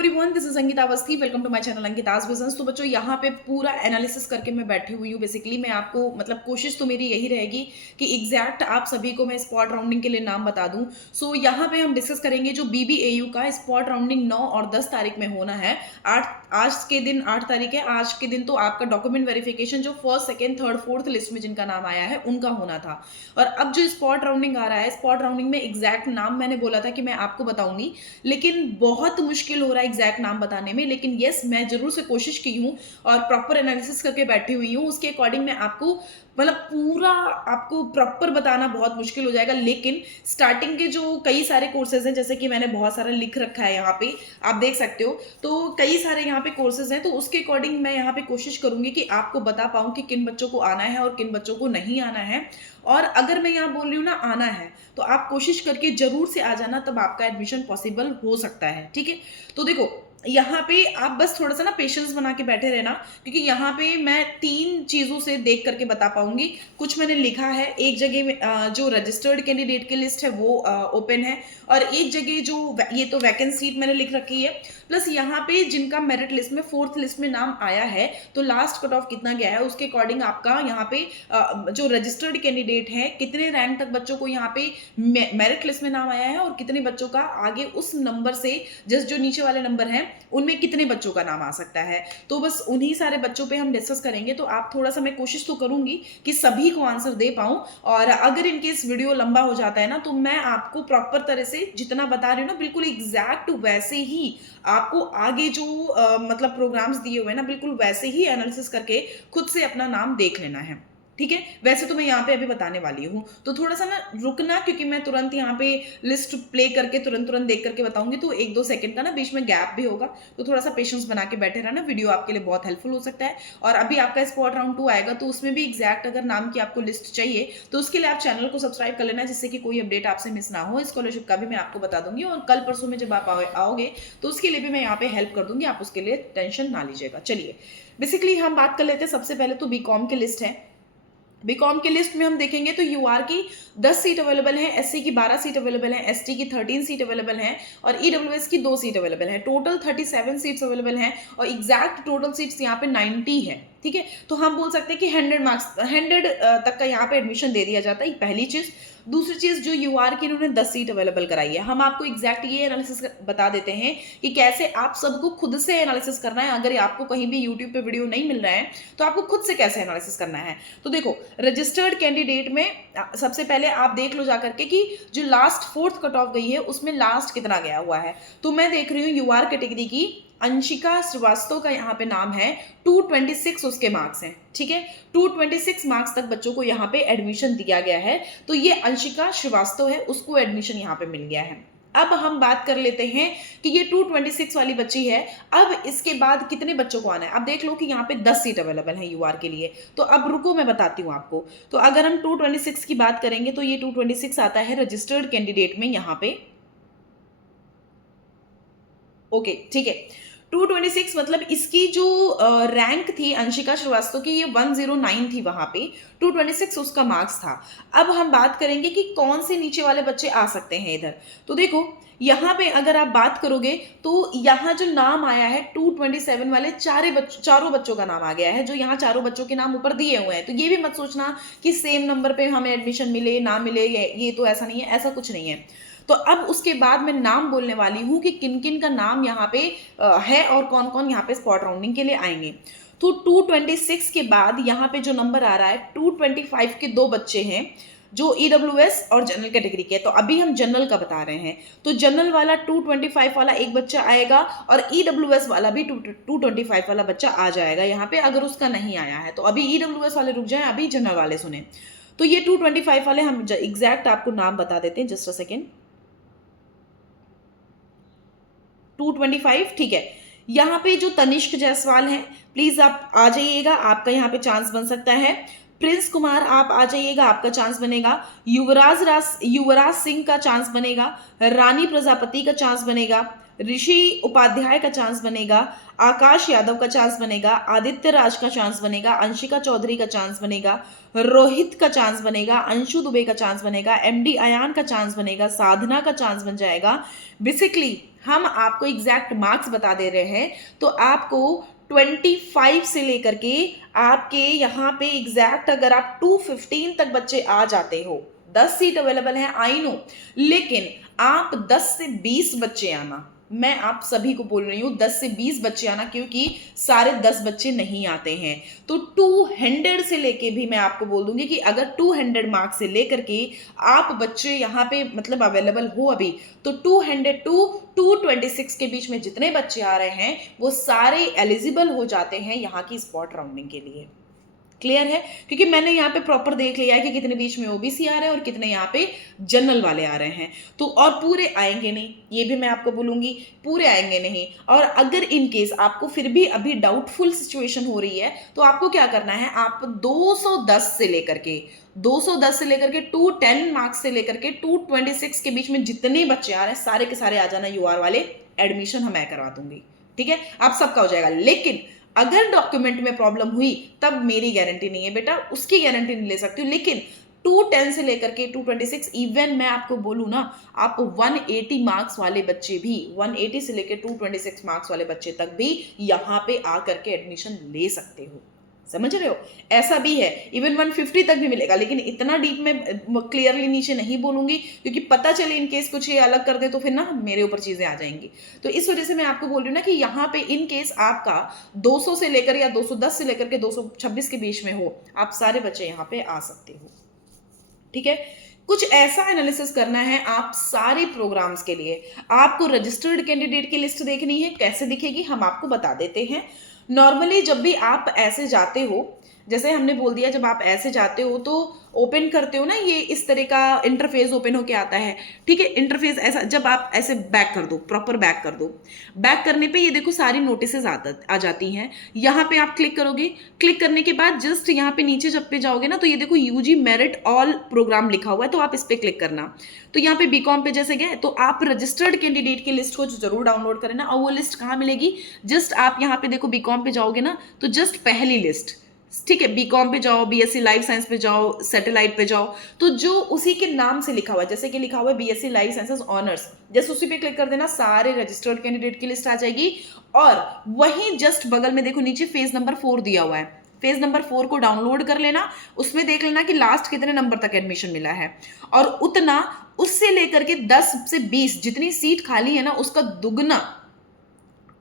Everyone, this is Ankita Awasthi. Welcome to my channel Ankita's business. तो बच्चों, यहाँ पे पूरा एनालिसिस करके मैं बैठी हुई हूँ। बेसिकली मैं आपको कोशिश तो मेरी यही रहेगी कि एग्जैक्ट आप सभी को मैं स्पॉट राउंडिंग के लिए नाम बता दूं। सो यहाँ पे हम डिस्कस करेंगे जो बीबीएयू का स्पॉट राउंडिंग 9 और 10 तारीख में होना है। आज के दिन 8 तारीख है। आज के दिन तो आपका डॉक्यूमेंट वेरिफिकेशन जो first, second, third, fourth list में जिनका नाम आया है उनका होना था। और अब जो स्पॉट राउंडिंग आ रहा है, स्पॉट राउंडिंग में एग्जैक्ट नाम मैंने बोला था कि मैं आपको बताऊंगी, लेकिन बहुत मुश्किल हो रहा है एग्जैक्ट नाम बताने में। लेकिन यस, मैं जरूर से कोशिश की हूँ और प्रॉपर एनालिसिस करके बैठी हुई हूँ। उसके अकॉर्डिंग मैं आपको पूरा आपको प्रॉपर बताना बहुत मुश्किल हो जाएगा। लेकिन स्टार्टिंग के जो कई सारे कोर्सेज हैं, जैसे कि मैंने बहुत सारा लिख रखा है यहाँ पे, आप देख सकते हो, तो कई सारे यहाँ पे कोर्सेज हैं। तो उसके अकॉर्डिंग मैं यहाँ पे कोशिश करूंगी कि आपको बता पाऊँ कि किन बच्चों को आना है और किन बच्चों को नहीं आना है। और अगर मैं यहाँ बोल रही हूँ ना आना है, तो आप कोशिश करके जरूर से आ जाना, तब आपका एडमिशन पॉसिबल हो सकता है। ठीक है, तो देखो यहाँ पे आप बस थोड़ा सा ना पेशेंस बना के बैठे रहना, क्योंकि यहाँ पे मैं 3 चीजों से देख करके बता पाऊंगी। कुछ मैंने लिखा है, एक जगह में जो रजिस्टर्ड कैंडिडेट की लिस्ट है वो ओपन है, और एक जगह जो ये तो वैकेंट सीट मैंने लिख रखी है। प्लस यहाँ पे जिनका मेरिट लिस्ट में फोर्थ लिस्ट में नाम आया है, तो लास्ट कट ऑफ कितना गया है उसके अकॉर्डिंग आपका यहाँ पे जो रजिस्टर्ड कैंडिडेट है, कितने रैंक तक बच्चों को यहाँ पे मेरिट लिस्ट में नाम आया है, और कितने बच्चों का आगे उस नंबर से जस्ट जो नीचे वाले नंबर हैं उनमें कितने बच्चों का नाम आ सकता है। तो बस उन्हीं सारे बच्चों पे हम डिस्कस करेंगे। तो आप थोड़ा सा, मैं कोशिश तो करूंगी कि सभी को आंसर दे पाऊं, और अगर इनकेस वीडियो लंबा हो जाता है ना, तो मैं आपको प्रॉपर तरह से जितना बता रही हूँ ना, बिल्कुल एग्जैक्ट वैसे ही आपको आगे जो प्रोग्राम्स दिए हुए हैं ना, बिल्कुल वैसे ही एनालिसिस करके खुद से अपना नाम देख लेना है। ठीक है, वैसे तो मैं यहाँ पे अभी बताने वाली हूँ, तो थोड़ा सा ना रुकना, क्योंकि मैं तुरंत यहाँ पे लिस्ट प्ले करके तुरंत देख करके बताऊंगी, तो 1-2 सेकंड का ना बीच में गैप भी होगा। तो थोड़ा सा पेशेंस बना के बैठे रहना, वीडियो आपके लिए बहुत हेल्पफुल हो सकता है। और अभी आपका स्पॉट राउंड 2 आएगा, तो उसमें भी एग्जैक्ट अगर नाम की आपको लिस्ट चाहिए, तो उसके लिए आप चैनल को सब्सक्राइब कर लेना, जिससे कि कोई अपडेट आपसे मिस ना हो। स्कॉलरशिप का भी मैं आपको बता दूंगी, और कल परसों में जब आप आओगे तो उसके लिए भी मैं यहाँ पे हेल्प कर दूंगी, आप उसके लिए टेंशन ना लीजिएगा। चलिए, बेसिकली हम बात कर लेते हैं। सबसे पहले तो बीकॉम की लिस्ट है। बीकॉम की लिस्ट में हम देखेंगे तो यूआर की 10 सीट अवेलेबल है, एससी की 12 सीट अवेलेबल है, एसटी की 13 सीट अवेलेबल है, और ईडब्ल्यूएस की 2 सीट अवेलेबल है। टोटल 37 सीट्स अवेलेबल हैं, और एग्जैक्ट टोटल सीट्स यहाँ पे 90 है। ठीक है, तो हम बोल सकते हैं कि 100 तक का यहाँ पे एडमिशन दे दिया जाता है, पहली चीज। दूसरी चीज, जो यूआर की इन्होंने 10 सीट अवेलेबल कराई है, हम आपको एग्जैक्ट ये एनालिसिस बता देते हैं कि कैसे आप सबको खुद से एनालिसिस करना है। अगर आपको कहीं भी यूट्यूब पे वीडियो नहीं मिल रहा है, तो आपको खुद से कैसे एनालिसिस करना है। तो देखो, रजिस्टर्ड कैंडिडेट में सबसे पहले आप देख लो जाकर के कि जो लास्ट फोर्थ कट ऑफ गई है उसमें लास्ट कितना गया हुआ है। तो मैं देख रही हूँ यूआर कैटेगरी की अंशिका श्रीवास्तव का यहाँ पे नाम है, 226 उसके मार्क्स हैं। ठीक है, 226 मार्क्स तक बच्चों को यहाँ पे एडमिशन दिया गया है। तो ये अंशिका श्रीवास्तव है, उसको एडमिशन यहाँ पे मिल गया है। अब हम बात कर लेते हैं कि ये 226 वाली बच्ची है, अब इसके बाद कितने बच्चों को आना है। अब देख लो कि यहाँ पे 10 सीट अवेलेबल है यूआर के लिए। तो अब रुको, मैं बताती हूँ आपको। तो अगर हम 226 की बात करेंगे, तो ये 226 आता है रजिस्टर्ड कैंडिडेट में यहाँ पे। ओके, ठीक है, 226 मतलब इसकी जो रैंक थी अंशिका श्रीवास्तव की, ये 109 थी वहां पे, 226 उसका मार्क्स था। अब हम बात करेंगे कि कौन से नीचे वाले बच्चे आ सकते हैं इधर। तो देखो, यहाँ पे अगर आप बात करोगे तो यहाँ जो नाम आया है 227 वाले चारों बच्चों का नाम आ गया है, जो यहाँ चारों बच्चों के नाम ऊपर दिए हुए हैं। तो ये भी मत सोचना कि सेम नंबर पे हमें एडमिशन मिले ना मिले, ये तो ऐसा नहीं है, ऐसा कुछ नहीं है। तो अब उसके बाद मैं नाम बोलने वाली हूं कि किन किन का नाम यहाँ पे है और कौन कौन यहाँ पे स्पॉट राउंडिंग के लिए आएंगे। तो 226 के बाद यहाँ पे जो नंबर आ रहा है, 225 के 2 बच्चे हैं जो ईडब्ल्यूएस और जनरल कैटेगरी के। तो अभी हम जनरल का बता रहे हैं, तो जनरल वाला 225 वाला एक बच्चा आएगा, और ईडब्ल्यूएस वाला भी 225 वाला बच्चा आ जाएगा यहाँ पे, अगर उसका नहीं आया है। तो अभी ईडब्ल्यूएस वाले रुक जाएं, अभी जनरल वाले सुने। तो ये 225 वाले हम एग्जैक्ट आपको नाम बता देते हैं, जस्ट अ सेकेंड। 225, ठीक है। यहाँ पे जो तनिष्क जायसवाल है, प्लीज आप आ जाइएगा, आपका यहाँ पे चांस बन सकता है। प्रिंस कुमार, आप आ जाइएगा, आपका चांस बनेगा। युवराज सिंह का चांस बनेगा। रानी प्रजापति का चांस बनेगा। ऋषि उपाध्याय का चांस बनेगा, आकाश यादव का चांस बनेगा, आदित्य राज का चांस बनेगा, अंशिका चौधरी का चांस बनेगा, रोहित का चांस बनेगा, अंशु दुबे का चांस बनेगा, एमडी अयान का चांस बनेगा, साधना का चांस बन जाएगा। बेसिकली हम आपको एग्जैक्ट मार्क्स बता दे रहे हैं, तो आपको 25 से लेकर के आपके यहाँ पे एग्जैक्ट अगर आप 215 तक बच्चे आ जाते हो, 10 सीट अवेलेबल है आई नो, लेकिन आप 10 से 20 बच्चे आना, मैं आप सभी को बोल रही हूँ 10 से 20 बच्चे आना, क्योंकि सारे 10 बच्चे नहीं आते हैं। तो 200 से लेके भी मैं आपको बोल दूंगी कि अगर 200 मार्क्स से लेकर के आप बच्चे यहाँ पे मतलब अवेलेबल हो अभी, तो 200 टू 226 के बीच में जितने बच्चे आ रहे हैं वो सारे एलिजिबल हो जाते हैं यहाँ की स्पॉट राउंडिंग के लिए। क्लियर है? क्योंकि मैंने यहाँ पे प्रॉपर देख लिया है कि कितने बीच में ओबीसी आ रहे हैं और कितने यहाँ पे जनरल वाले आ रहे हैं। तो और पूरे आएंगे नहीं, ये भी मैं आपको बोलूंगी, पूरे आएंगे नहीं। और अगर इन केस आपको फिर भी अभी डाउटफुल सिचुएशन हो रही है, तो आपको क्या करना है, आप 210 से लेकर के 210 मार्क्स से लेकर के 226 के बीच में जितने बच्चे आ रहे हैं सारे के सारे आ जाना, यूआर वाले एडमिशन मैं करवा दूंगी। ठीक है, आप सबका हो जाएगा। लेकिन अगर डॉक्यूमेंट में प्रॉब्लम हुई तब मेरी गारंटी नहीं है बेटा, उसकी गारंटी नहीं ले सकती हूँ। लेकिन 210 से लेकर के 226, इवन मैं आपको बोलूँ ना, आप 180 मार्क्स वाले बच्चे भी, 180 से लेकर 226 मार्क्स वाले बच्चे तक भी यहाँ पे आकर के एडमिशन ले सकते हो। समझ रहे हो? ऐसा भी है, इवन 150 तक भी मिलेगा, लेकिन इतना डीप में क्लियरली नीचे नहीं बोलूंगी, क्योंकि पता चले इन केस कुछ ये अलग कर दे तो फिर ना मेरे ऊपर चीजें आ जाएंगी। तो इस वजह से मैं आपको बोल रही हूँ ना कि यहाँ पे इन केस आपका 200 से लेकर या 210 से लेकर के 226 के बीच में हो, आप सारे बच्चे यहाँ पे आ सकते हो। ठीक है, कुछ ऐसा एनालिसिस करना है आप सारे प्रोग्राम्स के लिए। आपको रजिस्टर्ड कैंडिडेट की लिस्ट देखनी है, कैसे दिखेगी हम आपको बता देते हैं। नॉर्मली जब भी आप ऐसे जाते हो, जैसे हमने बोल दिया, जब आप ऐसे जाते हो तो ओपन करते हो ना, ये इस तरह का इंटरफेस ओपन होके आता है। ठीक है, इंटरफेस ऐसा, जब आप ऐसे बैक कर दो, प्रॉपर बैक कर दो, बैक करने पे ये देखो सारी नोटिसेस आ जाती हैं। यहाँ पे आप क्लिक करोगे, क्लिक करने के बाद जस्ट यहाँ पे नीचे जब पे जाओगे ना, तो ये देखो यूजी मेरिट ऑल प्रोग्राम लिखा हुआ है, तो आप इस पे क्लिक करना। तो यहाँ पे बीकॉम पे जैसे गए तो आप रजिस्टर्ड कैंडिडेट की लिस्ट को जरूर डाउनलोड करना। और वो लिस्ट कहाँ मिलेगी, जस्ट आप यहाँ पे देखो बीकॉम पे जाओगे ना, तो जस्ट पहली लिस्ट, ठीक है, बीकॉम पे जाओ, बीएससी लाइफ साइंस पे जाओ, सैटेलाइट पे जाओ, तो जो उसी के नाम से लिखा हुआ है, जैसे कि लिखा हुआ है BSc life sciences honours, just उसी पे क्लिक कर देना, सारे रजिस्टर्ड कैंडिडेट की लिस्ट आ जाएगी। और वहीं जस्ट बगल में देखो नीचे फेज नंबर 4 दिया हुआ है, फेज नंबर 4 को डाउनलोड कर लेना, उसमें देख लेना कि लास्ट कितने नंबर तक एडमिशन मिला है, और उतना उससे लेकर के 10 से 20 जितनी सीट खाली है ना, उसका दुगना,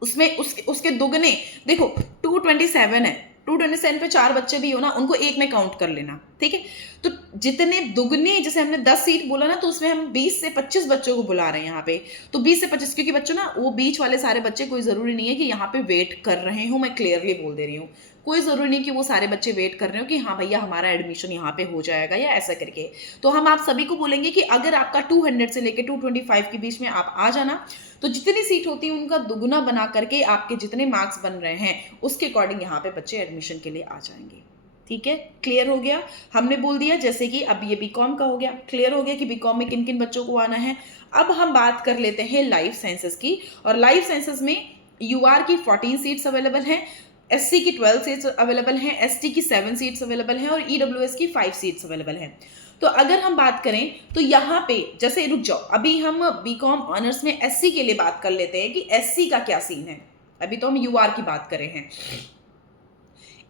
उसमें उसके दुगने, देखो 227 है, 227 पे 4 बच्चे भी हो ना, उनको एक में काउंट कर लेना। ठीक है, तो जितने दुगने, जैसे हमने 10 सीट बोला ना, तो उसमें हम 20 से 25 बच्चों को बुला रहे हैं यहाँ पे। तो 20 से 25, क्योंकि बच्चों ना, वो बीच वाले सारे बच्चे कोई जरूरी नहीं है कि यहाँ पे वेट कर रहे हो, मैं क्लियरली बोल दे रही हूँ, कोई जरूरी नहीं कि वो सारे बच्चे वेट कर रहे हो कि हाँ भैया हमारा एडमिशन यहाँ पे हो जाएगा या ऐसा करके। तो हम आप सभी को बोलेंगे कि अगर आपका 200 से लेकर 225 के बीच में आप आ जाना, तो जितनी सीट होती है उनका दुगुना बना करके आपके जितने मार्क्स बन रहे हैं उसके अकॉर्डिंग यहाँ पे बच्चे एडमिशन के लिए आ जाएंगे। ठीक है, क्लियर हो गया? हमने बोल दिया जैसे कि अब ये बीकॉम का हो गया, क्लियर हो गया कि बीकॉम में किन किन बच्चों को आना है। अब हम बात कर लेते हैं लाइफ साइंसेस की, और लाइफ साइंसेस में यूआर की 14 सीट्स अवेलेबल हैं, एससी की 12 सीट्स अवेलेबल हैं, एसटी की 7 सीट्स अवेलेबल हैं, और ईडब्ल्यूएस की 5 सीट्स अवेलेबल हैं। तो अगर हम बात करें तो यहाँ पे, जैसे रुक जाओ, अभी हम बीकॉम ऑनर्स में एससी के लिए बात कर लेते हैं कि एससी का क्या सीन है। अभी तो हम यूआर की बात कर रहे हैं।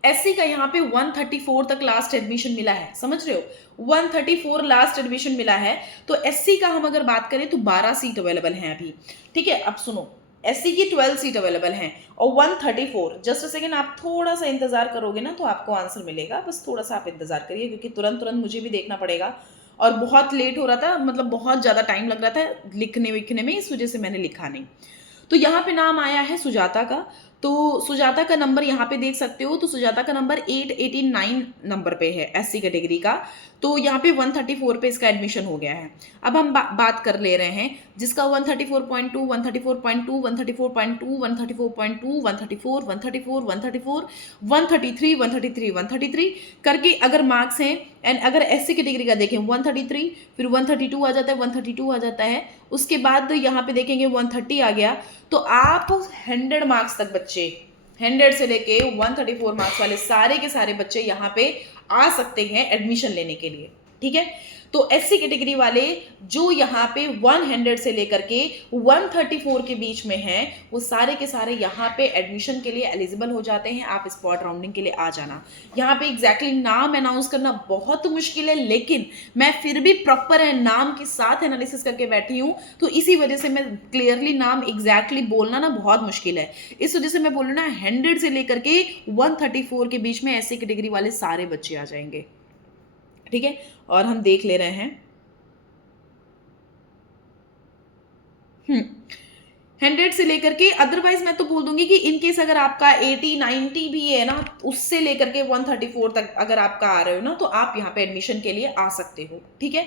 एससी का यहाँ पे 134 तक लास्ट एडमिशन मिला है, समझ रहे हो, 134 लास्ट एडमिशन मिला है। तो एससी का हम अगर बात करें तो 12 सीट अवेलेबल हैं अभी। ठीक है, अब सुनो, एससी की 12 सीट अवेलेबल हैं और 134, जस्ट अ सेकेंड, आप थोड़ा सा इंतजार करोगे ना तो आपको आंसर मिलेगा, बस थोड़ा सा आप इंतजार करिए, क्योंकि तुरंत मुझे भी देखना पड़ेगा और बहुत लेट हो रहा था, मतलब बहुत ज़्यादा टाइम लग रहा था लिखने में, इस वजह से मैंने लिखा नहीं। तो यहाँ पे नाम आया है सुजाता का, तो सुजाता का नंबर यहाँ पे देख सकते हो, तो सुजाता का नंबर 889 नंबर पे है एससी कैटेगरी का। तो यहाँ पे 134 पे इसका एडमिशन हो गया है। अब हम बात कर ले रहे हैं जिसका 134.2, 134.2, 134.2, 134.2, 134, 134, 134, 133, 133, 133 करके अगर मार्क्स हैं एंड अगर एससी कैटेगरी का देखें 133, फिर 132 आ जाता है, 132 आ जाता है, उसके बाद यहाँ पे देखेंगे 130 आ गया। तो आप 100 मार्क्स तक बच्चे, 100 से लेके 134 मार्क्स वाले सारे के सारे बच्चे यहाँ पे आ सकते हैं एडमिशन लेने के लिए, ठीक है। तो एससी कैटेगरी वाले जो यहाँ पे 100 से लेकर के 134 के बीच में हैं, वो सारे के सारे यहाँ पे एडमिशन के लिए एलिजिबल हो जाते हैं। आप स्पॉट राउंडिंग के लिए आ जाना। यहाँ पे एग्जैक्टली नाम अनाउंस करना बहुत मुश्किल है, लेकिन मैं फिर भी प्रॉपर है नाम के साथ एनालिसिस करके बैठी हूँ, तो इसी वजह से मैं क्लियरली नाम एग्जैक्टली बोलना ना बहुत मुश्किल है। इस वजह से मैं बोल रही हूँ ना 100 से लेकर के 134 के बीच में एससी कैटेगरी वाले सारे बच्चे आ जाएंगे, ठीक है। और हम देख ले रहे हैं 100 से लेकर के, अदरवाइज मैं तो बोल दूंगी कि इनकेस अगर आपका 80 90 भी है ना, उससे लेकर के 134 तक अगर आपका आ रहे हो ना, तो आप यहाँ पे एडमिशन के लिए आ सकते हो, ठीक है।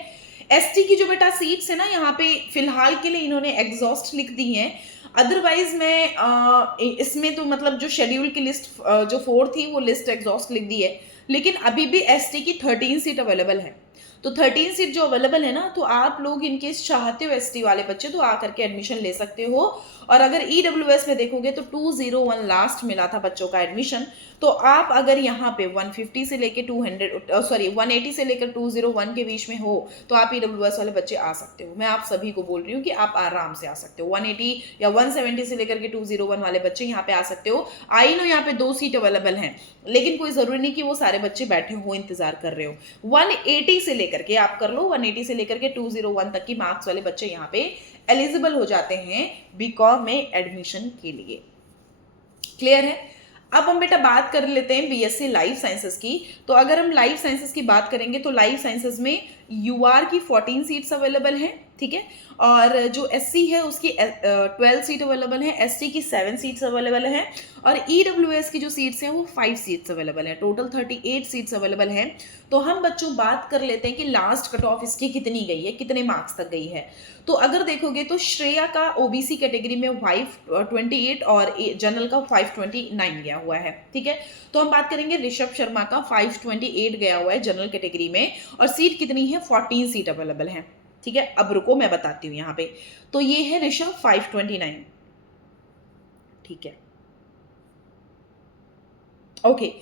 एसटी की जो बेटा सीट्स है ना, यहाँ पे फिलहाल के लिए इन्होंने एग्जॉस्ट लिख दी है। अदरवाइज मैं इसमें तो मतलब जो शेड्यूल की लिस्ट जो 4 थी वो लिस्ट एग्जॉस्ट लिख दी है, लेकिन अभी भी एसटी की 13 सीट अवेलेबल है। तो 13 सीट जो अवेलेबल है ना, तो आप लोग इनकेस चाहते हो एसटी वाले बच्चे तो आकर के एडमिशन ले सकते हो। और अगर ईडब्ल्यूएस में देखोगे तो 201 लास्ट मिला था बच्चों का एडमिशन, तो आप अगर यहाँ पे 150 से लेकर 180 से लेकर 201 के बीच में हो, तो आप ईडब्ल्यूएस वाले बच्चे आ सकते हो। मैं आप सभी को बोल रही हूँ कि आप आराम से आ सकते हो। 180 या 170 से लेकर के 201 वाले बच्चे यहाँ पे आ सकते हो। आई नो यहाँ पे 2 सीट अवेलेबल हैं, लेकिन कोई जरूरी नहीं कि वो सारे बच्चे बैठे हो इंतजार कर रहे हो। 180 से लेकर के आप कर लो, 180 से लेकर के 201 तक की मार्क्स वाले बच्चे यहाँ पे एलिजिबल हो जाते हैं बीकॉम में एडमिशन के लिए। क्लियर है। अब हम बेटा बात कर लेते हैं बीएससी लाइफ साइंसेस की। तो अगर हम लाइफ साइंसेस की बात करेंगे तो लाइफ साइंसेस में यूआर की 14 सीट्स अवेलेबल हैं, ठीक है। और जो एससी है उसकी 12 सीट अवेलेबल है, एसटी की 7 सीट्स अवेलेबल हैं, और ईडब्ल्यूएस की जो सीट्स हैं वो 5 सीट्स अवेलेबल हैं। टोटल 38 सीट्स अवेलेबल हैं। तो हम बच्चों बात कर लेते हैं कि लास्ट कट ऑफ इसकी कितनी गई है, कितने मार्क्स तक गई है। तो अगर देखोगे तो श्रेया का ओबीसी कैटेगरी में 528 और जनरल का 529 गया हुआ है, ठीक है। तो हम बात करेंगे ऋषभ शर्मा का 528 गया हुआ है जनरल कैटेगरी में, और सीट कितनी है, 14 सीट अवेलेबल है, ठीक है। अब रुको मैं बताती हूँ यहाँ पे। तो ये है ऋषभ 529, ठीक है, ओके।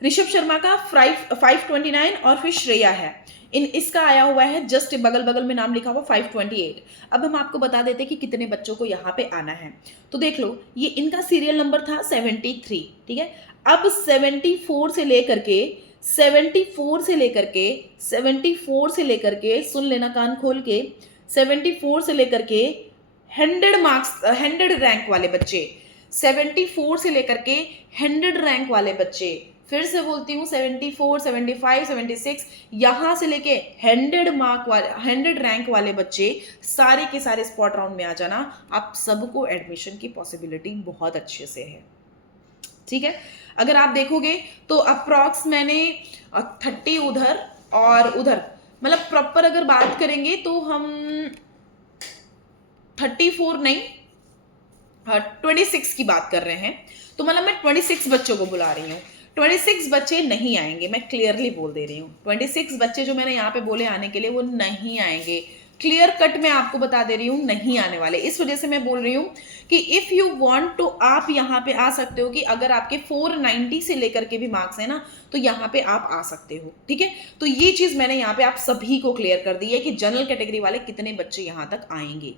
ऋषभ शर्मा का 529 और फिर श्रेया है, इसका आया हुआ है जस्ट बगल बगल में नाम लिखा हुआ 528। अब हम आपको बता देते हैं कि कितने बच्चों को यहाँ पे आना है। तो देख लो, ये इनका सीरियल नंबर था 73, ठीक है। अब 74 से लेकर के 74 से लेकर के 74 से लेकर के, सुन लेना कान खोल के, 74 से लेकर के 100 मार्क्स 100 रैंक वाले बच्चे, 74 से लेकर के 100 रैंक वाले बच्चे, फिर से बोलती हूँ 74, 75, 76, यहाँ से लेके 100 रैंक वाले बच्चे सारे के सारे स्पॉट राउंड में आ जाना। आप सबको एडमिशन की पॉसिबिलिटी बहुत अच्छे से है, ठीक है। अगर आप देखोगे तो अप्रॉक्स मैंने 30 उधर और उधर, मतलब प्रॉपर अगर बात करेंगे तो हम 34 नहीं 26 की बात कर रहे हैं। तो मतलब मैं 26 बच्चों को बुला रही हूँ। 26 बच्चे नहीं आएंगे, मैं क्लियरली बोल दे रही हूँ। 26 बच्चे जो मैंने यहाँ पे बोले आने के लिए, वो नहीं आएंगे। क्लियर कट मैं आपको बता दे रही हूँ, नहीं आने वाले। इस वजह से मैं बोल रही हूँ कि इफ यू वांट तो आप यहाँ पे आ सकते हो, कि अगर आपके 490 से लेकर के भी मार्क्स है ना, तो यहाँ पे आप आ सकते हो, ठीक है। तो ये चीज मैंने यहाँ पे आप सभी को क्लियर कर दी है कि जनरल कैटेगरी वाले कितने बच्चे यहाँ तक आएंगे।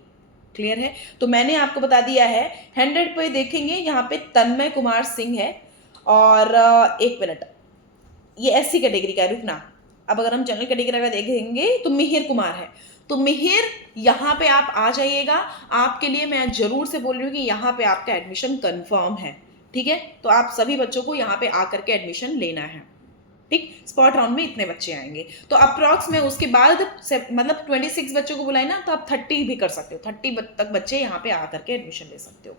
क्लियर है। तो मैंने आपको बता दिया है। 100 पे देखेंगे यहाँ पे तन्मय कुमार सिंह है, और एक मिनट, ये एससी कैटेगरी का है, रुकना। अब अगर हम जनरल कैटेगरी का देखेंगे तो मिहिर कुमार है। तो मिहिर यहाँ पे आप आ जाइएगा। आपके लिए मैं जरूर से बोल रही हूँ कि यहाँ पे आपका एडमिशन कंफर्म है, ठीक है। तो आप सभी बच्चों को यहाँ पे आकर के एडमिशन लेना है, ठीक। स्पॉट राउंड में इतने बच्चे आएंगे। तो अप्रॉक्स में उसके बाद मतलब 26 बच्चों को बुलाए ना, तो आप 30 भी कर सकते हो। 30 तक बच्चे यहाँ पे आकर के एडमिशन ले सकते हो।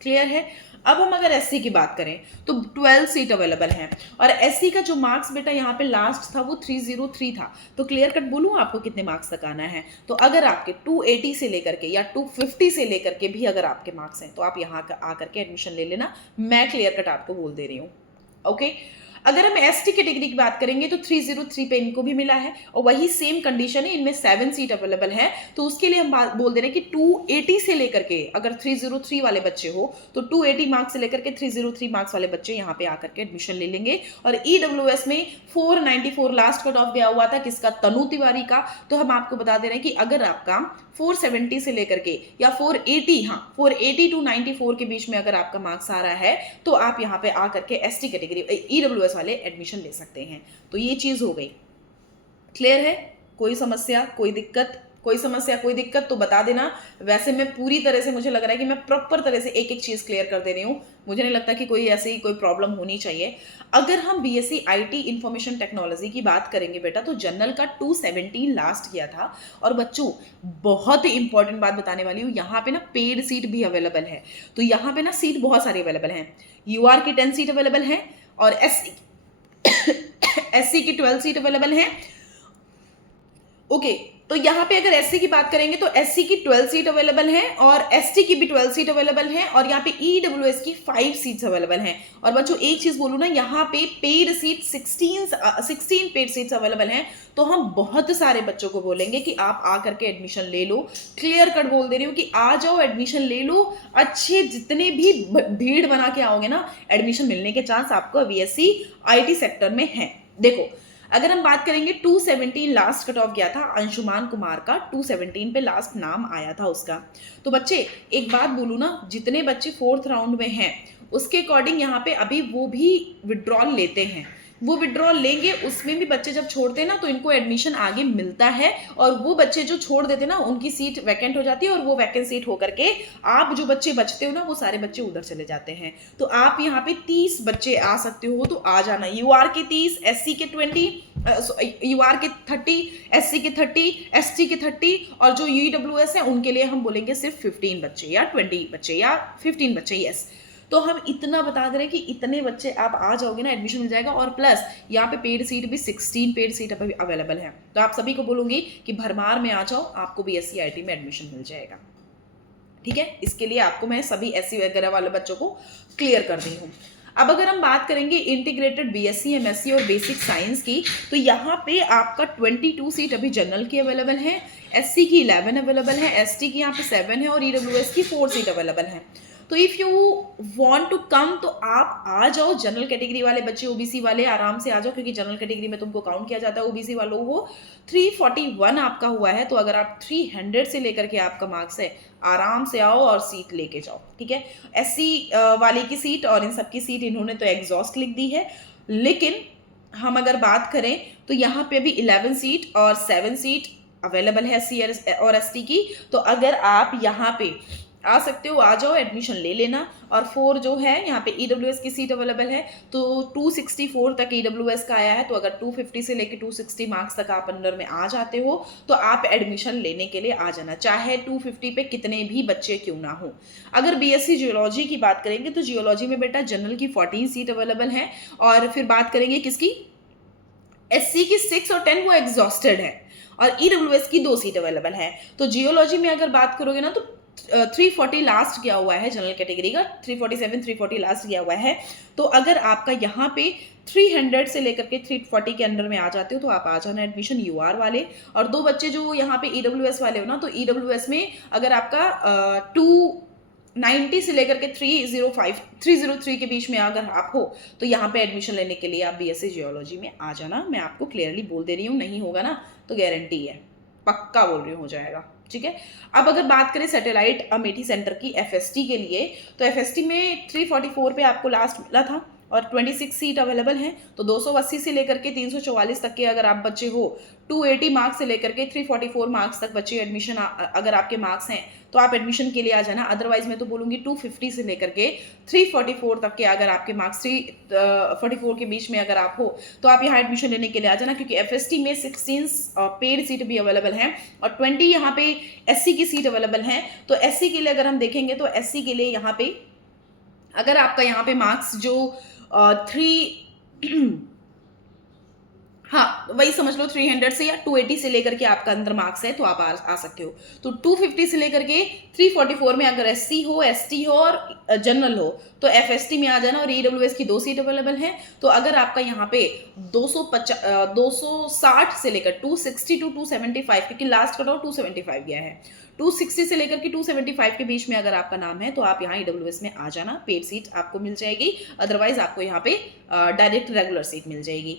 क्लियर है। अब हम अगर एससी की बात करें तो 12 सीट अवेलेबल हैं, और एससी का जो मार्क्स बेटा यहाँ पे लास्ट था वो 303 था। तो क्लियर कट बोलूँ आपको कितने मार्क्स तक आना है। तो अगर आपके 280 से लेकर के या 250 से लेकर के भी अगर आपके मार्क्स हैं, तो आप यहाँ आकर के एडमिशन ले लेना। मैं क्लियर कट आपको बोल दे रही हूँ, ओके। अगर हम एसटी कैटेगरी की बात करेंगे तो 303 पे इनको भी मिला है और वही सेम कंडीशन है, इनमें 7 सीट अवेलेबल है। तो उसके लिए हम बात बोल दे रहे हैं कि 280 से लेकर के अगर 303 वाले बच्चे हो तो 280 मार्क्स से लेकर के 303 मार्क्स वाले बच्चे यहाँ पे आकर के एडमिशन ले लेंगे। और ईडब्ल्यूएस में 494 लास्ट कट ऑफ गया हुआ था किसका, तनु तिवारी का। तो हम आपको बता दे रहे हैं कि अगर आपका 470 से लेकर के या 480, हाँ 480 टू 94 के बीच में अगर आपका मार्क्स आ रहा है तो आप यहाँ पे आकर के एसटी कैटेगरी ईडब्ल्यूएस वाले एडमिशन ले सकते हैं। तो ये चीज हो गई। क्लियर है? कोई समस्या, कोई दिक्कत? कोई समस्या, कोई दिक्कत तो बता देना। वैसे मैं पूरी तरह से, मुझे लग रहा है कि मैं प्रॉपर तरह से एक एक चीज क्लियर कर दे रही हूँ। मुझे नहीं लगता कि कोई ऐसी कोई प्रॉब्लम होनी चाहिए। अगर हम बीएससी आईटी इंफॉर्मेशन टेक्नोलॉजी की बात करेंगे बेटा, तो जनरल का 217 लास्ट किया था। और बच्चों बहुत ही इंपॉर्टेंट बात बताने वाली हूँ, यहाँ पे ना पेड सीट भी अवेलेबल है। तो यहाँ पे ना सीट बहुत सारी अवेलेबल है। यूआर की 10 सीट अवेलेबल है और एससी की 12 सीट अवेलेबल है। ओके, तो यहाँ पे अगर एससी की बात करेंगे तो एससी की 12 सीट अवेलेबल है और एसटी की भी 12 सीट अवेलेबल है और यहाँ पे ईडब्ल्यूएस की 5 सीट्स अवेलेबल हैं। और बच्चों एक चीज बोलूँ ना, यहाँ पे paid seat 16 paid seats available हैं। तो हम बहुत सारे बच्चों को बोलेंगे कि आप आकर के एडमिशन ले लो। क्लियर कट बोल दे रही हूँ कि आ जाओ, एडमिशन ले लो। अच्छे जितने भी भीड़ बना के आओगे ना, एडमिशन मिलने के चांस आपको बीएससी आईटी सेक्टर में है। देखो अगर हम बात करेंगे 217 लास्ट कट ऑफ गया था अंशुमान कुमार का, 217 पे लास्ट नाम आया था उसका। तो बच्चे एक बात बोलूँ ना, जितने बच्चे 4th राउंड में हैं उसके अकॉर्डिंग यहाँ पे अभी वो भी विड्रॉल लेते हैं। वो विड्रॉल लेंगे, उसमें भी बच्चे जब छोड़ते हैं ना तो इनको एडमिशन आगे मिलता है। और वो बच्चे जो छोड़ देते हैं ना उनकी सीट वैकेंट हो जाती है और वो वैकेंट सीट होकर के आप जो बच्चे बचते हो ना वो सारे बच्चे उधर चले जाते हैं। तो आप यहाँ पे 30 बच्चे आ सकते हो, तो आ जाना। यूआर के 30, एससी के 20, यूआर के 30, एससी के 30, एसटी के 30 और जो यूडब्ल्यूएस है उनके लिए हम बोलेंगे सिर्फ 15 बच्चे या 20 बच्चे या 15 बच्चे। यस, तो हम इतना बता दे रहे हैं कि इतने बच्चे आप आ जाओगे ना, एडमिशन मिल जाएगा। और प्लस यहाँ पे पेड सीट भी 16 पेड सीट अवेलेबल है। तो आप सभी को बोलूंगी कि भरमार में आ जाओ, आपको भी एससी आईटी में एडमिशन मिल जाएगा। ठीक है, इसके लिए आपको मैं सभी एससी वगैरह वाले बच्चों को क्लियर कर दी हूँ। अब अगर हम बात करेंगे इंटीग्रेटेड बीएससी एमएससी और बेसिक साइंस की, तो यहाँ पे आपका 22 सीट अभी जनरल की अवेलेबल है, एससी की 11 अवेलेबल है, एसटी की यहाँ पे 7 है और ईडब्ल्यूएस की 4 सीट अवेलेबल है। तो if you want to come तो आप आ जाओ। जनरल कैटेगरी वाले बच्चे, ओबीसी वाले आराम से आ जाओ, क्योंकि जनरल कैटेगरी में तुमको काउंट किया जाता है। ओबीसी वालों को 341 आपका हुआ है, तो अगर आप 300 से लेकर के आपका मार्क्स है, आराम से आओ और सीट लेके जाओ। ठीक है, एससी वाले की सीट और इन सब की सीट इन्होंने तो एग्जॉस्ट लिख दी है। लेकिन हम अगर बात करें तो यहाँ पे अभी 11 सीट और 7 सीट अवेलेबल है एससी और एसटी की। तो अगर आप यहाँ पे आ सकते हो, आ जाओ, एडमिशन ले लेना। और 4 जो है यहाँ पे ईडब्ल्यूएस की सीट अवेलेबल है, तो 264 तक ईडब्ल्यूएस का आया है। तो अगर 250 से लेके 260 मार्क्स तक आप अंडर में आ जाते हो तो आप एडमिशन लेने के लिए आ जाना, चाहे 250 पे कितने भी बच्चे क्यों ना हो। अगर बीएससी जियोलॉजी की बात करेंगे तो जियोलॉजी में बेटा जनरल की 14 सीट अवेलेबल है। और फिर बात करेंगे किसकी, एससी की 6 और 10 वो एग्जॉस्टेड है और ईडब्ल्यूएस की 2 सीट अवेलेबल है। तो जियोलॉजी में अगर बात करोगे ना तो 340 लास्ट किया हुआ है जनरल कैटेगरी का, 347 340 लास्ट किया हुआ है। तो अगर आपका यहाँ पे 300 से लेकर के 340 के अंडर में आ जाते हो तो आप आ जाना एडमिशन यूआर वाले। और 2 बच्चे जो यहाँ पे ईडब्ल्यूएस वाले हो ना, तो ईडब्ल्यूएस में अगर आपका 290 से लेकर के 303 के बीच में अगर आप हो तो यहाँ पे एडमिशन लेने के लिए आप बीएससी जियोलॉजी में आ जाना। मैं आपको क्लियरली बोल दे रही हूँ, नहीं होगा ना तो गारंटी है, पक्का बोल रही हूँ, हो जाएगा। ठीक है, अब अगर बात करें सैटेलाइट अमेठी सेंटर की एफएसटी के लिए, तो एफएसटी में 344 पे आपको लास्ट मिला था और 26 सीट अवेलेबल हैं। तो 280 से लेकर के 344 तक के अगर आप बच्चे हो, 280 मार्क्स से लेकर के 344 मार्क्स तक बच्चे एडमिशन अगर आपके मार्क्स हैं तो आप एडमिशन के लिए आ जाना। अदरवाइज मैं तो बोलूँगी 250 से लेकर के 344 तक के अगर आपके मार्क्स 344 के बीच में अगर आप हो तो आप यहाँ एडमिशन लेने के लिए आ जाना, क्योंकि एफएसटी में 16 पेड सीट भी अवेलेबल हैं और 20 यहाँ पे एससी की सीट अवेलेबल हैं। तो एससी के लिए अगर हम देखेंगे तो एससी के लिए यहाँ पे अगर आपका यहाँ पे मार्क्स जो हाँ, वही समझ लो 300 से या 280 से लेकर के आपका अंदर मार्क्स है तो आप आ सकते हो। तो 250 से लेकर के 344 में अगर एससी हो, एसटी हो और जनरल हो तो एफएसटी में आ जाना, और ईडब्ल्यूएस की 2 सीट अवेलेबल है। तो अगर आपका यहाँ पे 260 से लेकर 260 टू 275, क्योंकि लास्ट कट ऑफ 275 गया है, 260 से लेकर के 275 के बीच में अगर आपका नाम है तो आप यहाँ ईडब्ल्यूएस में आ जाना, पेड सीट आपको मिल जाएगी। अदरवाइज आपको यहाँ पे डायरेक्ट रेगुलर सीट मिल जाएगी।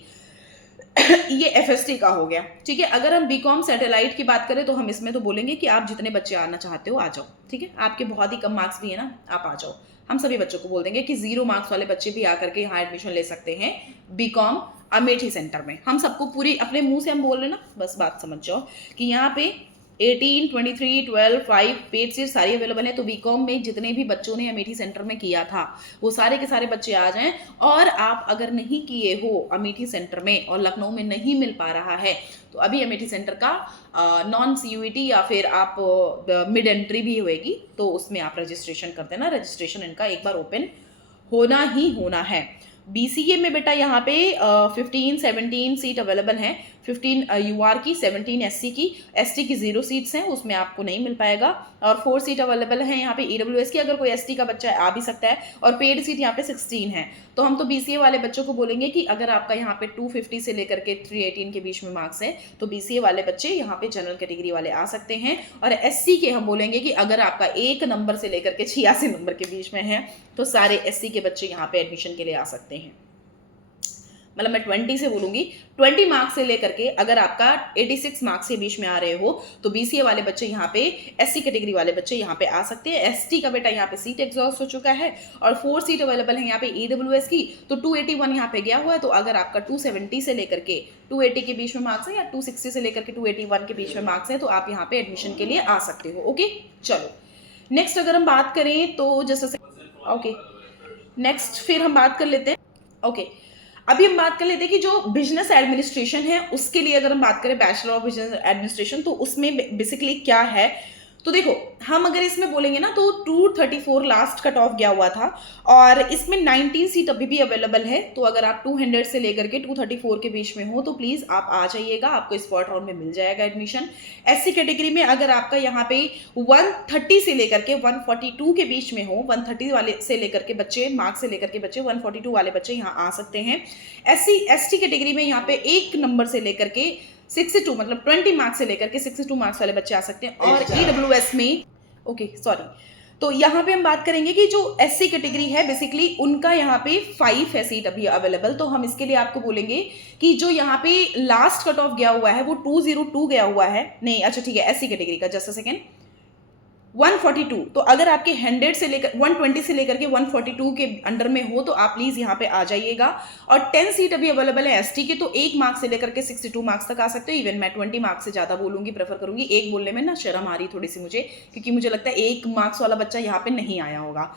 ये एफएसटी का हो गया, ठीक है। अगर हम बीकॉम सैटेलाइट की बात करें तो हम इसमें तो बोलेंगे कि आप जितने बच्चे आना चाहते हो आ जाओ, ठीक है। आपके बहुत ही कम मार्क्स भी है ना, आप आ जाओ। हम सभी बच्चों को बोल देंगे कि 0 मार्क्स वाले बच्चे भी आकर के यहाँ एडमिशन ले सकते हैं बीकॉम अमेठी सेंटर में। हम सबको पूरी अपने मुंह से हम बोल रहे ना, बस बात समझ जाओ कि यहाँ पे 18, 23, 12, 5 पेड सीट सारी अवेलेबल है। तो बीकॉम में जितने भी बच्चों ने अमेठी सेंटर में किया था वो सारे के सारे बच्चे आ जाएं। और आप अगर नहीं किए हो अमेठी सेंटर में और लखनऊ में नहीं मिल पा रहा है तो अभी अमेठी सेंटर का नॉन सीयूईटी या फिर आप मिड एंट्री भी होएगी, तो उसमें आप रजिस्ट्रेशन कर देना। रजिस्ट्रेशन इनका एक बार ओपन होना ही होना है। बीसीए में बेटा यहाँ पे 15-17 सीट अवेलेबल हैं। 15 यूआर की, 17 एससी की, एसटी की 0 सीट्स हैं, उसमें आपको नहीं मिल पाएगा। और 4 सीट अवेलेबल है यहाँ पे ईडब्ल्यूएस की, अगर कोई एसटी का बच्चा आ भी सकता है। और पेड सीट यहाँ पे 16 है। तो हम तो बीसीए वाले बच्चों को बोलेंगे कि अगर आपका यहाँ पे 250 से लेकर के 318 के बीच में मार्क्स है तो बीसीए वाले बच्चे यहाँ पे जनरल कैटेगरी वाले आ सकते हैं। और एससी के हम बोलेंगे कि अगर आपका 1 नंबर से लेकर के 86 नंबर के बीच में है तो सारे एससी के बच्चे यहाँ पे एडमिशन के लिए आ सकते हैं। मतलब मैं 20 से बोलूंगी, 20 मार्क्स से लेकर के अगर आपका 86 मार्क्स के बीच में आ रहे हो तो बीसीए वाले बच्चे यहाँ पे, एससी कैटेगरी वाले बच्चे यहाँ पे आ सकते हैं। एसटी का बेटा यहाँ पे सीट एग्जॉस्ट हो चुका है और 4 सीट अवेलेबल है यहाँ पे ईडब्ल्यूएस की। तो 281 यहाँ पे गया हुआ है। तो अगर आपका 270 से लेकर के 280 के बीच में मार्क्स है या 260 से लेकर के 281 के बीच में मार्क्स है तो आप यहाँ पे एडमिशन के लिए आ सकते हो। ओके, चलो नेक्स्ट अगर हम बात करें तो जैसे ओके, नेक्स्ट फिर हम बात कर लेते हैं। ओके, अभी हम बात कर लेते हैं कि जो बिजनेस एडमिनिस्ट्रेशन है उसके लिए अगर हम बात करें बैचलर ऑफ बिजनेस एडमिनिस्ट्रेशन तो उसमें बेसिकली क्या है। तो देखो, हम अगर इसमें बोलेंगे ना तो 234 लास्ट कट ऑफ गया हुआ था और इसमें 19 सीट अभी भी अवेलेबल है। तो अगर आप 200 से लेकर के 234 के बीच में हो तो प्लीज आप आ जाइएगा, आपको स्पॉट राउंड में मिल जाएगा एडमिशन। एससी कैटेगरी में अगर आपका यहाँ पे 130 से लेकर के 142 के बीच में हो, 130 वाले से लेकर के बच्चे, मार्क्स से लेकर के बच्चे 142 वाले बच्चे यहाँ आ सकते हैं। एससी एसटी कैटेगरी में यहाँ पे 1 नंबर से लेकर के 62 मतलब 20 मार्क्स से लेकर के 62 मार्क्स वाले बच्चे आ सकते हैं। और ईडब्ल्यूएस में तो यहाँ पे हम बात करेंगे कि जो एससी कैटेगरी है बेसिकली उनका यहाँ पे 5 है सीट अभी अवेलेबल। तो हम इसके लिए आपको बोलेंगे कि जो यहाँ पे लास्ट कट ऑफ गया हुआ है वो 202 गया हुआ है, नहीं अच्छा ठीक है, एससी कैटेगरी का जस्ट अ सेकेंड 142। तो अगर आपके 100 से लेकर 120 से लेकर के 142 के अंडर में हो तो आप प्लीज यहाँ पे आ जाइएगा। और 10 सीट अभी अवेलेबल है एसटी के, तो 1 मार्क्स से लेकर के 62 मार्क्स तक आ सकते हो। इवन मैं 20 मार्क्स से ज्यादा बोलूंगी, प्रेफर करूंगी। एक बोलने में ना शर्म आ रही थोड़ी सी मुझे, क्योंकि मुझे लगता है 1 मार्क्स वाला बच्चा यहाँ पे नहीं आया होगा।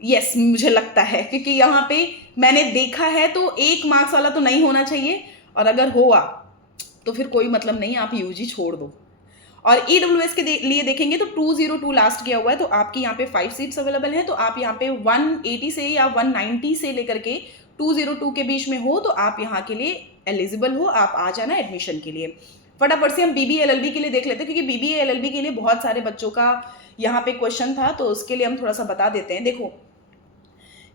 यस मुझे लगता है, क्योंकि यहाँ पे मैंने देखा है तो 1 मार्क्स वाला तो नहीं होना चाहिए, और अगर हुआ तो फिर कोई मतलब नहीं, आप यूजी छोड़ दो। और ईडब्ल्यूएस के लिए देखेंगे तो 202 लास्ट गया हुआ है। तो आपकी यहाँ पे 5 सीट्स अवेलेबल हैं। तो आप यहाँ पे 180 से या 190 से लेकर के 202 के बीच में हो तो आप यहाँ के लिए एलिजिबल हो, आप आ जाना एडमिशन के लिए। फटाफट से हम बीबीए एलएलबी के लिए देख लेते हैं, क्योंकि बीबीए एलएलबी के लिए बहुत सारे बच्चों का यहाँ पे क्वेश्चन था, तो उसके लिए हम थोड़ा सा बता देते हैं। देखो,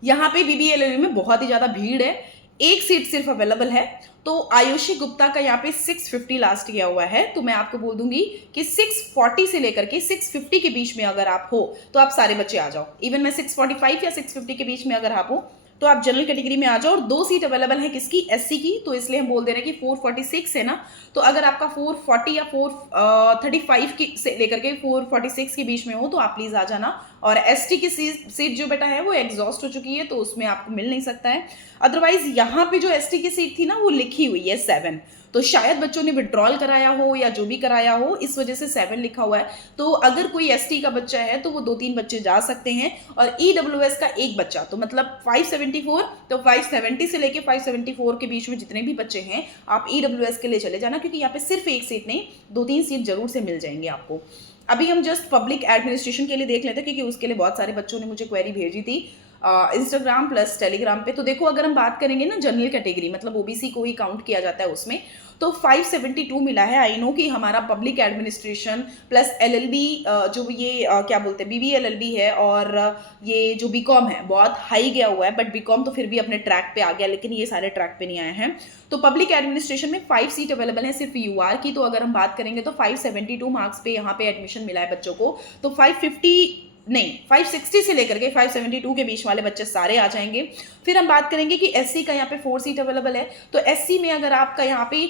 यहाँ पे बीबीए एलएलबी में बहुत ही ज्यादा भीड़ है, 1 सीट सिर्फ अवेलेबल है। तो आयुषी गुप्ता का यहाँ पे 650 लास्ट गया हुआ है। तो मैं आपको बोल दूंगी कि 640 से लेकर के 650 के बीच में अगर आप हो तो आप सारे बच्चे आ जाओ। इवन मैं 645 या 650 के बीच में अगर आप हो तो आप जनरल कैटेगरी में आ जाओ। और 2 सीट अवेलेबल है किसकी, एससी की। तो इसलिए हम बोल दे रहे हैं कि 446 है ना, तो अगर आपका 440 या 435 की से लेकर के 446 के बीच में हो तो आप प्लीज आ जाना। और एसटी की सीट जो बेटा है वो एग्जॉस्ट हो चुकी है, तो उसमें आपको मिल नहीं सकता है। अदरवाइज यहाँ पे जो एसटी की सीट थी ना वो लिखी हुई है 7, तो शायद बच्चों ने विड्रॉल कराया हो या जो भी कराया हो, इस वजह से 7 लिखा हुआ है। तो अगर कोई एसटी का बच्चा है तो वो 2-3 बच्चे जा सकते हैं, और ईडब्ल्यूएस का 1 बच्चा, तो मतलब 574, तो 570 से लेके 574 के बीच में जितने भी बच्चे हैं आप ईडब्ल्यूएस के लिए चले जाना, क्योंकि यहाँ पे सिर्फ 1 सीट नहीं 2-3 सीट जरूर से मिल जाएंगे आपको। अभी हम जस्ट पब्लिक एडमिनिस्ट्रेशन के लिए देख लेते हैं, क्योंकि उसके लिए बहुत सारे बच्चों ने मुझे क्वेरी भेजी थी। इंस्टाग्राम प्लस टेलीग्राम पे। तो देखो अगर हम बात करेंगे ना जनरल कैटेगरी, मतलब ओबीसी को ही काउंट किया जाता है उसमें, तो 572 मिला है। आई नो कि हमारा पब्लिक एडमिनिस्ट्रेशन प्लस एलएलबी जो ये क्या बोलते हैं बीबी एलएलबी है, और ये जो बीकॉम है बहुत हाई गया हुआ है, बट बीकॉम तो फिर भी अपने ट्रैक पे आ गया, लेकिन ये सारे ट्रैक पे नहीं आए हैं। तो पब्लिक एडमिनिस्ट्रेशन में 5 सीट अवेलेबल है सिर्फ यूआर की। तो अगर हम बात करेंगे तो 572 मार्क्स पे यहाँ पे एडमिशन मिला है बच्चों को। तो 560 से लेकर के 572 के बीच वाले बच्चे सारे आ जाएंगे। फिर हम बात करेंगे कि एससी का यहाँ पे 4 सीट अवेलेबल है। तो एससी में अगर आपका यहाँ पे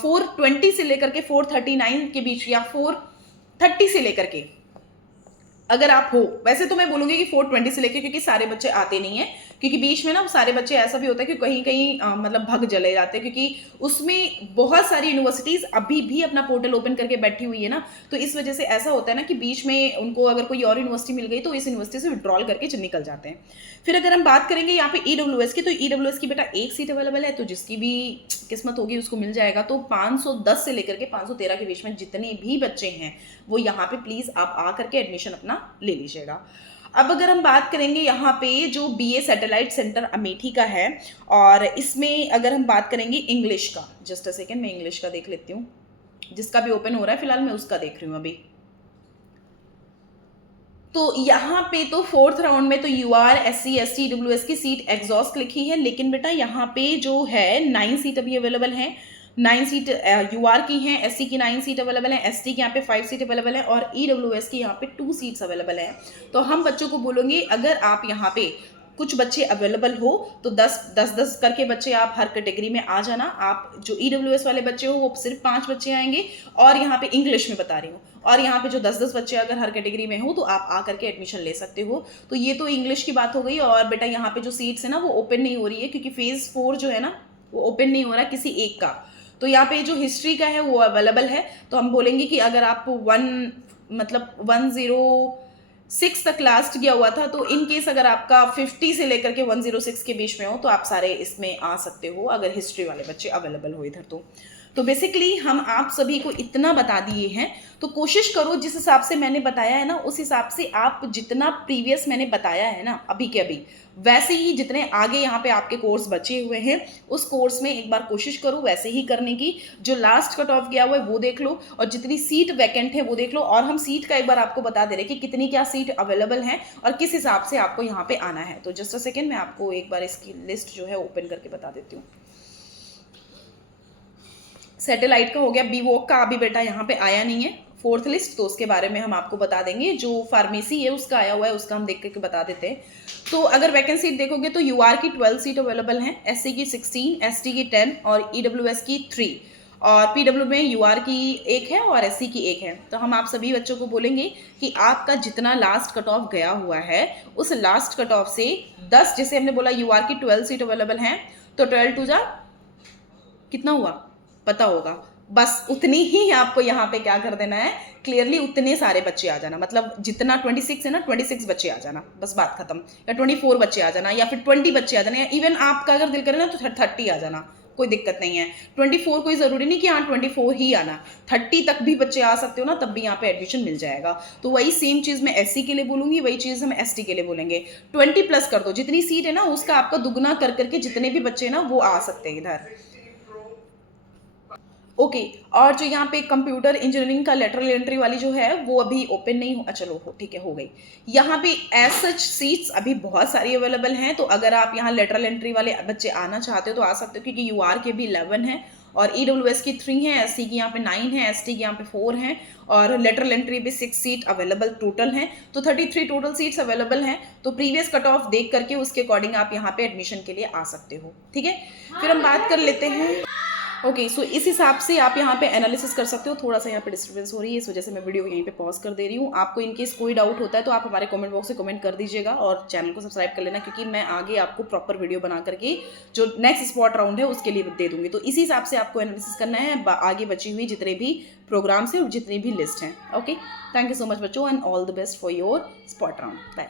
420 से लेकर के 439 के बीच, या 430 से लेकर के अगर आप हो, वैसे तो मैं बोलूंगी कि 420 से लेकर, क्योंकि सारे बच्चे आते नहीं है, क्योंकि बीच में ना सारे बच्चे ऐसा भी होता है कि कहीं कहीं मतलब भग जले जाते हैं, क्योंकि उसमें बहुत सारी यूनिवर्सिटीज अभी भी अपना पोर्टल ओपन करके बैठी हुई है ना। तो इस वजह से ऐसा होता है ना कि बीच में उनको अगर कोई और यूनिवर्सिटी मिल गई तो इस यूनिवर्सिटी से विड्रॉल करके निकल जाते हैं। फिर अगर हम बात करेंगे यहाँ पे ईडब्ल्यूएस की, तो ईडब्ल्यूएस की बेटा 1 सीट अवेलेबल है, तो जिसकी भी किस्मत होगी उसको मिल जाएगा। तो 510 से लेकर के 513 के बीच में जितने भी बच्चे हैं वो यहाँ पे प्लीज आप आ करके एडमिशन अपना ले लीजिएगा। अब अगर हम बात करेंगे यहाँ पे जो बीए सैटेलाइट सेंटर अमेठी का है, और इसमें अगर हम बात करेंगे इंग्लिश का, जस्ट अ सेकेंड मैं इंग्लिश का देख लेती हूँ, जिसका भी ओपन हो रहा है फिलहाल मैं उसका देख रही हूँ अभी। तो यहाँ पे तो 4th राउंड में तो यूआर एससी एसटी डब्ल्यूएस की सीट एग्जॉस्ट लिखी है, लेकिन बेटा यहाँ पे जो है 9 सीट अभी अवेलेबल है। 9 सीट यूआर की हैं, एससी की 9 सीट अवेलेबल है, एसटी की यहाँ पे 5 सीट अवेलेबल है, और ईडब्ल्यूएस की यहाँ पे 2 सीट्स अवेलेबल है। तो हम बच्चों को बोलेंगे अगर आप यहाँ पे कुछ बच्चे अवेलेबल हो तो 10 करके बच्चे आप हर कैटेगरी में आ जाना। आप जो ईडब्ल्यूएस वाले बच्चे हो वो सिर्फ 5 बच्चे आएंगे, और यहाँ पे इंग्लिश में बता रही हूँ, और यहाँ पे जो 10 बच्चे अगर हर कैटेगरी में हो तो आप आ करके एडमिशन ले सकते हो। तो ये तो इंग्लिश की बात हो गई। और बेटा यहाँ पे जो सीट्स है ना वो ओपन नहीं हो रही है, क्योंकि फेज 4 जो है ना वो ओपन नहीं हो रहा किसी एक का। तो यहाँ पे जो हिस्ट्री का है वो अवेलेबल है। तो हम बोलेंगे कि अगर आप 106 तक लास्ट गया हुआ था, तो इन केस अगर आपका 50 से लेकर के 106 के बीच में हो तो आप सारे इसमें आ सकते हो, अगर हिस्ट्री वाले बच्चे अवेलेबल हो इधर। तो बेसिकली हम आप सभी को इतना बता दिए हैं। तो कोशिश करो जिस हिसाब से मैंने बताया है ना उस हिसाब से आप जितना प्रीवियस मैंने बताया है ना अभी के अभी, वैसे ही जितने आगे यहाँ पे आपके कोर्स बचे हुए हैं उस कोर्स में एक बार कोशिश करो वैसे ही करने की। जो लास्ट कट ऑफ गया हुआ है वो देख लो, और जितनी सीट वैकेंट है वो देख लो। और हम सीट का एक बार आपको बता दे रहे कि कितनी क्या सीट अवेलेबल है और किस हिसाब से आपको यहाँ पे आना है। तो जस्ट अ सेकेंड मैं आपको एक बार इसकी लिस्ट जो है ओपन करके बता देती हूँ। सैटेलाइट का हो गया, बीवोक का अभी बेटा यहाँ पे आया नहीं है 4th लिस्ट, तो उसके बारे में हम आपको बता देंगे। जो फार्मेसी है उसका आया हुआ है उसका हम देख करके बता देते हैं। तो अगर वैकेंसी देखोगे तो यूआर की 12 सीट अवेलेबल हैं, एससी की 16, एसटी की 10 और ईडब्ल्यूएस की 3, और पीडब्ल्यू में यूआर की 1 है और एससी की 1 है। तो हम आप सभी बच्चों को बोलेंगे कि आपका जितना लास्ट कट ऑफ गया हुआ है उस लास्ट कट ऑफ से 10, जैसे हमने बोला यूआर की 12 सीट अवेलेबल हैं, तो 12 टू जा कितना हुआ पता होगा, बस उतनी ही आपको यहाँ पे क्या कर देना है, क्लियरली उतने सारे बच्चे आ जाना। मतलब जितना 26 है ना 26 बच्चे आ जाना, बस बात खत्म। या 24 बच्चे आ जाना, या फिर 20 बच्चे आ जाना, या इवन आपका अगर दिल करे ना तो 30 आ जाना, कोई दिक्कत नहीं है। 24 कोई ज़रूरी नहीं कि हाँ 24 ही आना, 30 तक भी बच्चे आ सकते हो ना, तब भी यहाँ पे एडमिशन मिल जाएगा। तो वही सेम चीज़ मैं एससी के लिए बोलूँगी, वही चीज़ हम एसटी के लिए बोलेंगे। 20 प्लस कर दो, जितनी सीट है ना उसका आपका दुगना कर करके जितने भी बच्चे ना वो आ सकते हैं इधर। ओके और जो यहाँ पे कंप्यूटर इंजीनियरिंग का लेटरल एंट्री वाली जो है वो अभी ओपन नहीं हो, चलो हो ठीक है हो गई। यहाँ पे एज सच सीट्स अभी बहुत सारी अवेलेबल हैं। तो अगर आप यहाँ लेटरल एंट्री वाले बच्चे आना चाहते हो तो आ सकते हो, क्योंकि यूआर के भी 11 हैं और ईडब्ल्यूएस की 3 है, एससी की यहाँ पे 9 है, एसटी की यहाँ पे 4 हैं, और लेटरल एंट्री भी 6 सीट अवेलेबल टोटल हैं। तो 33 टोटल सीट्स अवेलेबल हैं। तो प्रीवियस कट ऑफ देख करके उसके अकॉर्डिंग आप यहाँ पे एडमिशन के लिए आ सकते हो, ठीक है। फिर हम बात कर लेते हैं ओके सो इस हिसाब से आप यहाँ पे एनालिसिस कर सकते हो। थोड़ा सा यहाँ पे डिस्टर्बेंस हो रही है, इस वजह से मैं वीडियो यहीं पे पॉज कर दे रही हूँ। आपको इनकेस कोई डाउट होता है तो आप हमारे कमेंट बॉक्स में कमेंट कर दीजिएगा, और चैनल को सब्सक्राइब कर लेना, क्योंकि मैं आगे आपको प्रॉपर वीडियो बना करके जो नेक्स्ट स्पॉट राउंड है उसके लिए दे दूँगी। तो इसी हिसाब से आपको एनालिसिस करना है आगे बची हुई जितने भी प्रोग्राम्स हैं और जितनी भी लिस्ट हैं। Okay, thank you so much बच्चों and all the best for your spot round. Bye.